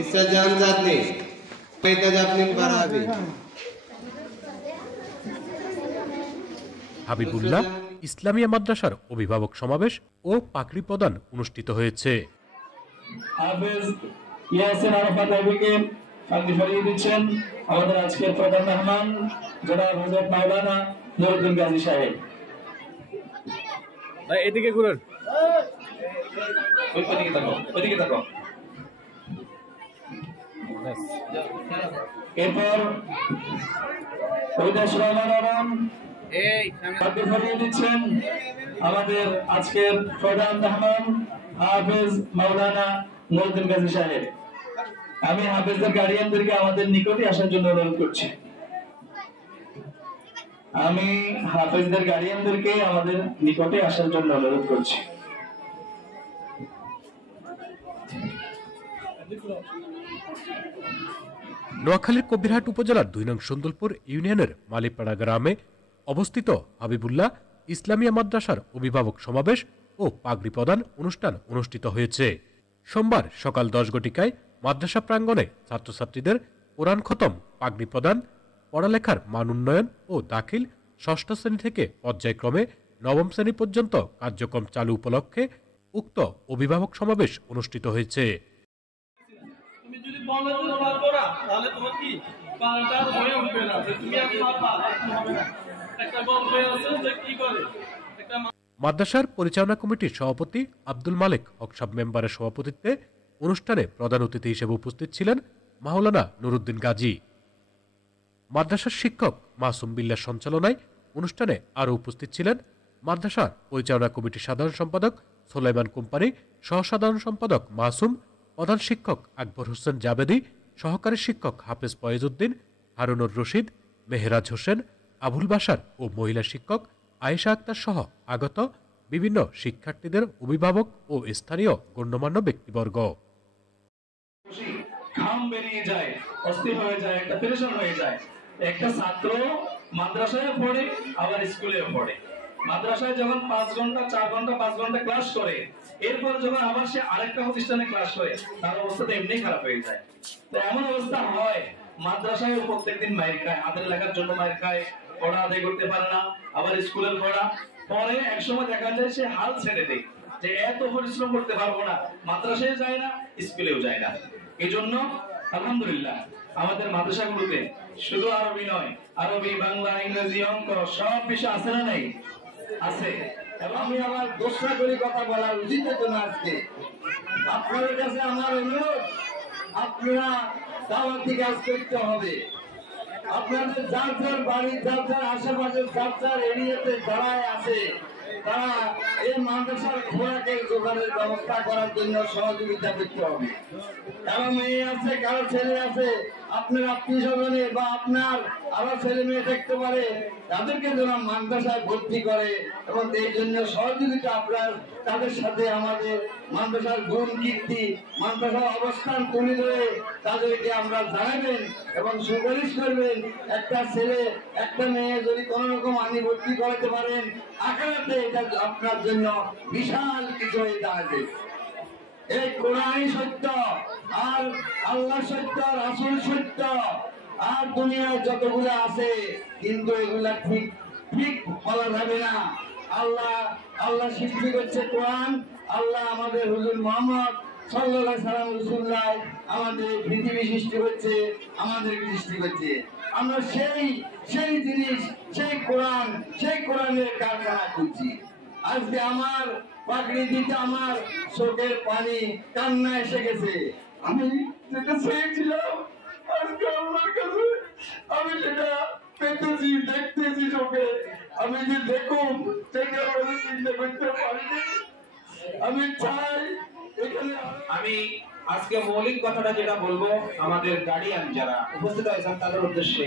इससे जान जातनी पैदा जातनी बराबी হাবিবুল্লাহ ইসলামিয়া মাদ্রাসার অভিভাবক সমাবেশ ও পাকড়ি প্রদান অনুষ্ঠিত হয়েছে। হাফেজ ইয়াসিন আরাফাত আবিকে পাগড়ি পরিয়ে দিচ্ছেন আমাদের আজকের প্রধান মেহমান জনাব হযরত মাওলানা নুরুদ্দিন গাজী সাহেব। ভাই এদিকে ঘুরেন, ওইদিকে তাকো। এরপর ওইদেশ রহমান আরাম পাগড়ি পরিয়ে দিচ্ছেন আমাদের আজকের প্রধান মেহমান হাফেজ মাওলানা নুরুদ্দিন গাজী সাহেব। আমি হাফেজদের গার্ডিয়ানদেরকে আমাদের নিকটে আসার জন্য অনুরোধ করছি। নোয়াখালীর কবিরহাট উপজেলার ২ নং সুন্দরপুর ইউনিয়নের মালিপাড়া গ্রামে অবস্থিত হাবিবুল্লাহ ইসলামিয়া মাদ্রাসার অভিভাবক সমাবেশ ও পাগড়ি প্রদান অনুষ্ঠান অনুষ্ঠিত হয়েছে। সোমবার সকাল ১০ ঘটিকায় মাদ্রাসা প্রাঙ্গণে ছাত্রছাত্রীদের কোরআন খতম, পাগড়ি প্রদান, পড়ালেখার মান উন্নয়ন ও দাখিল, ষষ্ঠ শ্রেণী থেকে পর্যায়ক্রমে নবম শ্রেণী পর্যন্ত কার্যক্রম চালু উপলক্ষে উক্ত অভিভাবক সমাবেশ অনুষ্ঠিত হয়েছে। মাদ্রাসার পরিচালনা কমিটির সভাপতি আব্দুল মালিক হকসাব মেম্বারের সভাপতিত্বে অনুষ্ঠানে প্রধান অতিথি হিসেবে উপস্থিত ছিলেন মাওলানা নুরুদ্দিন গাজী। মাদ্রাসার শিক্ষক মাসুম বিল্লাহর সঞ্চালনায় অনুষ্ঠানে আরও উপস্থিত ছিলেন মাদ্রাসার পরিচালনা কমিটির সাধারণ সম্পাদক সোলাইমান কোম্পানি, সহসাধারণ সম্পাদক মাসুম, প্রধান শিক্ষক আকবর হোসেন জাবেদী, সহকারী শিক্ষক হাফেজ ফয়েজউদ্দিন, হারুনুর রশিদ, মেহরাজ হোসেন, আবুল বাশার ও মহিলা শিক্ষক আয়েশা আক্তার সহ আগত বিভিন্ন শিক্ষার্থীদের অভিভাবক ও স্থানীয় গণ্যমান্য ব্যক্তিবর্গ। ঘাম বেরিয়ে যায়, অস্থির হয়ে যায়, একটা পেরেশান হয়ে যায়। একটা ছাত্র মাদ্রাসায় পড়ে আবার স্কুলেও পড়ে। মাদ্রাসায় যখন 5 ঘন্টা 4 ঘন্টা 5 ঘন্টা ক্লাস করে, এরপর যখন আবার সে আরেকটা প্রতিষ্ঠানে ক্লাস করে, তার অবস্থাটা এমনি খারাপ হয়ে যায়। তো এমন অবস্থা হয় মাদ্রাসায় প্রত্যেকদিন মাইর খায়, হাতের লেখার জন্য মাইর খায়, পড়া আদায় করতে পারে না, আবার স্কুলের পড়া। পরে একসময় দেখা যায় সে হাল ছেড়ে দেয় যে এত পরিশ্রম করতে পারবো না, মাদ্রাসায় যায় না, স্কুলেও যায় না। এই জন্য আলহামদুলিল্লাহ আমাদের মাদ্রাসাগুলোতে শুধু আরবি নয়, আরবি, বাংলা, ইংরেজি, অঙ্ক সব বিষয় আছে না নাই? আছে। এবং আমি আমার দোষরা করি কথা বলা উচিত হতো না। আজকে আপনাদের কাছে আমার অনুরোধ, আপনারা দাওয়াতি কাজ করতে হবে। আপনাদের যার যার বাড়ি, যার যার আশেপাশে, যার যার এরিয়াতে যারাই আছে, তারা এই মাদ্রাসার খোরাকের জোগাড়ের ব্যবস্থা করার জন্য সহযোগিতা করতে হবে। কারো মেয়ে আছে, কারো ছেলে আছে, আপনার আত্মীয় স্বজনে বা আপনার আরো ছেলে মেয়ে দেখতে পারে, তাদেরকে যেন মাদ্রাসায় ভর্তি করে এবং এই জন্য সহযোগিতা আপনার তাদের সাথে আমাদের মাদ্রাসার গুণ কীর্তি, মাদ্রাসার অবস্থান তুলে ধরে তাদেরকে আমরা জানাবেন এবং সুপারিশ করবেন। একটা ছেলে একটা মেয়ে যদি কোন রকম আনি ভর্তি করাতে পারেন, আখেরাতে এটা আপনার জন্য বিশাল কিছু হয়ে দাঁড়াবে। এই কোরআনই সত্য, আর আল্লাহ সত্য, রাসূল সত্য, আর দুনিয়ায় যতগুলো আছে, কিন্তু এগুলা ঠিক ঠিক বলা যাবে না। আল্লাহ সৃষ্টি করছে কোরআন, আল্লাহ আমাদের হুজুর মুহাম্মদ সাল্লাল্লাহু আলাইহি সাল্লাম রাসূলুল্লাহ আমাদের পৃথিবী সৃষ্টি করছে, আমাদের সৃষ্টি করছে। আমরা সেই জিনিস, সেই কোরআন, সেই কোরআনের কারখানা করছি। আজকে আমার পাগড়ি দিতে আমার চোখের পানি, কান্না এসে গেছে। আমি যেটা চেয়েছিলাম আজকে আমার কাছে আমি সেটা পেতেছি, দেখতেছি চোখে। আমি যে দেখুন সেটা চিন্তা করতে পারিনি। আমি চাই এখানে আমি আজকে মৌলিক কথাটা যেটা বলবো, আমাদের গার্ডিয়ান যারা উপস্থিত হয়েছেন তাদের উদ্দেশ্যে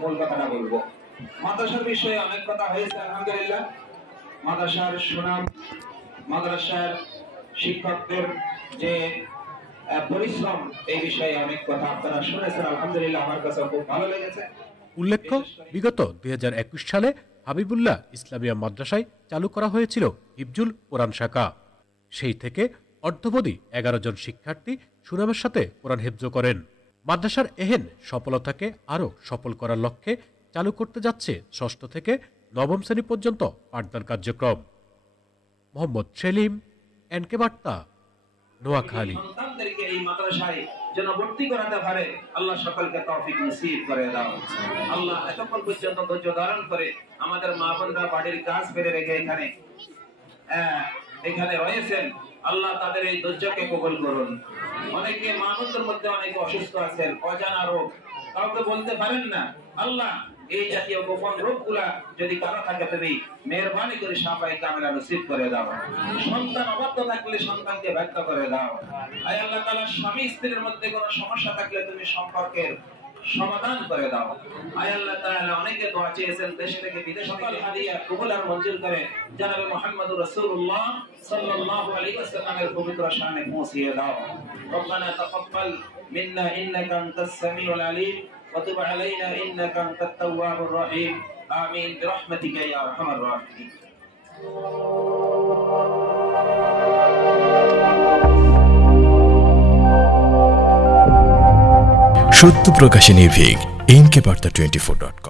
মূল কথাটা বলবো। মাদ্রাসার বিষয়ে অনেক কথা হয়েছে আলহামদুলিল্লাহ। মাদ্রাসার সুনাম, মাদ্রাসার শিক্ষকদের যে পরিশ্রম, এই বিষয়ে অনেক কথা আপনারা শুনেছেন আলহামদুলিল্লাহ। আমার কাছে খুব ভালো লেগেছে। উল্লেখ্য, বিগত ২০২১ সালে হাবিবুল্লাহ ইসলামিয়া মাদ্রাসায় চালু করা হয়েছিল হিফজুল কোরআন শাখা। সেই থেকে অর্ধবধি 11 জন শিক্ষার্থী সুনামের সাথে কোরআন হিফজ করেন। মাদ্রাসার এহেন সফলতাকে আরও সফল করার লক্ষ্যে চালু করতে যাচ্ছে 6ষ্ঠ থেকে 9ম শ্রেণী পর্যন্ত পাঠদান কার্যক্রম। মোহাম্মদ সেলিম, এনকে বার্তা, নোয়াখালী। সন্তানদেরকে এই মাদ্রাসায় যেন ভর্তি করাতে পারে আল্লাহ সকলকে তৌফিক নসিব করে দাও। আল্লাহ এতক্ষণ পর্যন্ত ধৈর্য ধারণ করে আমাদের মা বোনরা বাড়ির কাজ ফেলে রেখে এখানে রয়েছেন, আল্লাহ তাদের এই ধৈর্যকে কবুল করুন। অনেকে মা বোনদের মধ্যে অনেকে অসুস্থ আছেন, অজানা রোগ, কাউকে বলতে পারেন না। আল্লাহ এই জাতীয় গোপন রোগগুলা যদি কারো থাকে তুমি মেহরবানি করে সাফাই কামেলা নসিব করে দাও। সন্তান অবাধ্য থাকলে সন্তানকে ব্যাখ্যা করে দাও। আয় আল্লাহ তাআলা স্বামী স্ত্রীর মধ্যে কোনো সমস্যা থাকলে তুমি সম্পর্কের সমাধান করে দাও। আয় আল্লাহ তাআলা অনেকে দোয়া চেয়েছেন দেশ থেকে বিদেশ থেকে, হাদিয়া কবুল আর মঞ্জুর করে জনাবে মুহাম্মদুর রাসূলুল্লাহ সাল্লাল্লাহু আলাইহি ওয়াসাল্লামের পবিত্র শানে পৌঁছিয়ে দাও। রব্বানা তাকাব্বাল মিন্না ইন্নাকা আনতাস সামিউল আলিম ওয়া তুব আলাইনা ইন্নাকা আনতাত তাওয়াবুর রহিম। আমিন বিরহমাতিকা ইয়া আরহামার রাহিমিন। সত্য প্রকাশে নির্ভীক, এনকে বার্তা 24.com।